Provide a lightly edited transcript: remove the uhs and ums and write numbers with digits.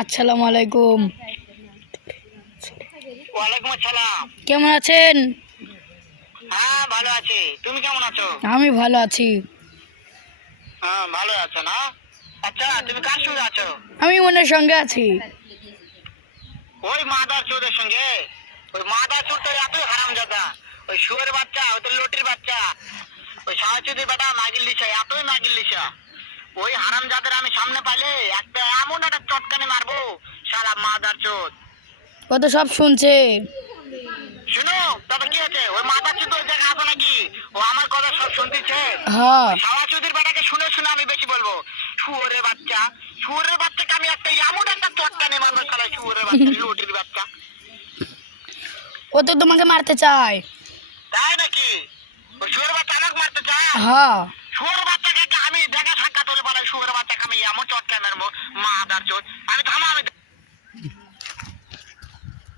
আসসালামু আলাইকুম। ওয়ালাইকুম আসসালাম। কেমন আছেন? হ্যাঁ ভালো আছি, তুমি কেমন আছো? আমি ভালো আছি। হ্যাঁ ভালো আছো না? আচ্ছা তুমি কার সঙ্গে আছো? আমি মনের সঙ্গে আছি। ওই মাদার চোদের সঙ্গে? ওই মাদার চোর তো এতই হারামজাদা, ওই শুয়োরের বাচ্চা, ওই তো লটির বাচ্চা, ওই শাহচুদির বেটা মাগির লিসা, এতই মাগির লিসা। ওই হারামজাদের আমি সামনে পাইলে একটা এমন একটা চটকানি মারবো, শালা মাদার চোদ। ও তো সব শুনছে। শুনো তবে কি আছে, ওই মাদার চোদ ওই জায়গায় আছে নাকি? ও আমার কথা সব শুনতেছে। হ্যাঁ, শাহচুদির বেটাকে শুনে শুনে আমি বেশি বলবো। শুয়োরের বাচ্চা, শুয়োরের বাচ্চাকে আমি একটা এমন একটা চটকানি মারবো, শালা শুয়োরের বাচ্চা, লটির বাচ্চা। ও তো তোমাকে মারতে চায়। তাই নাকি? ওই শুয়োরের বাচ্চা আমাকে মারতে চায়? হ্যাঁ, শুয়োরের বাচ্চাকে আমি দেখা সাক্ষাৎ হলে বলে শুয়োরের বাচ্চাকে আমি এমন চটকানি মারবো, মাদার চোদ। আমি থামা, আমি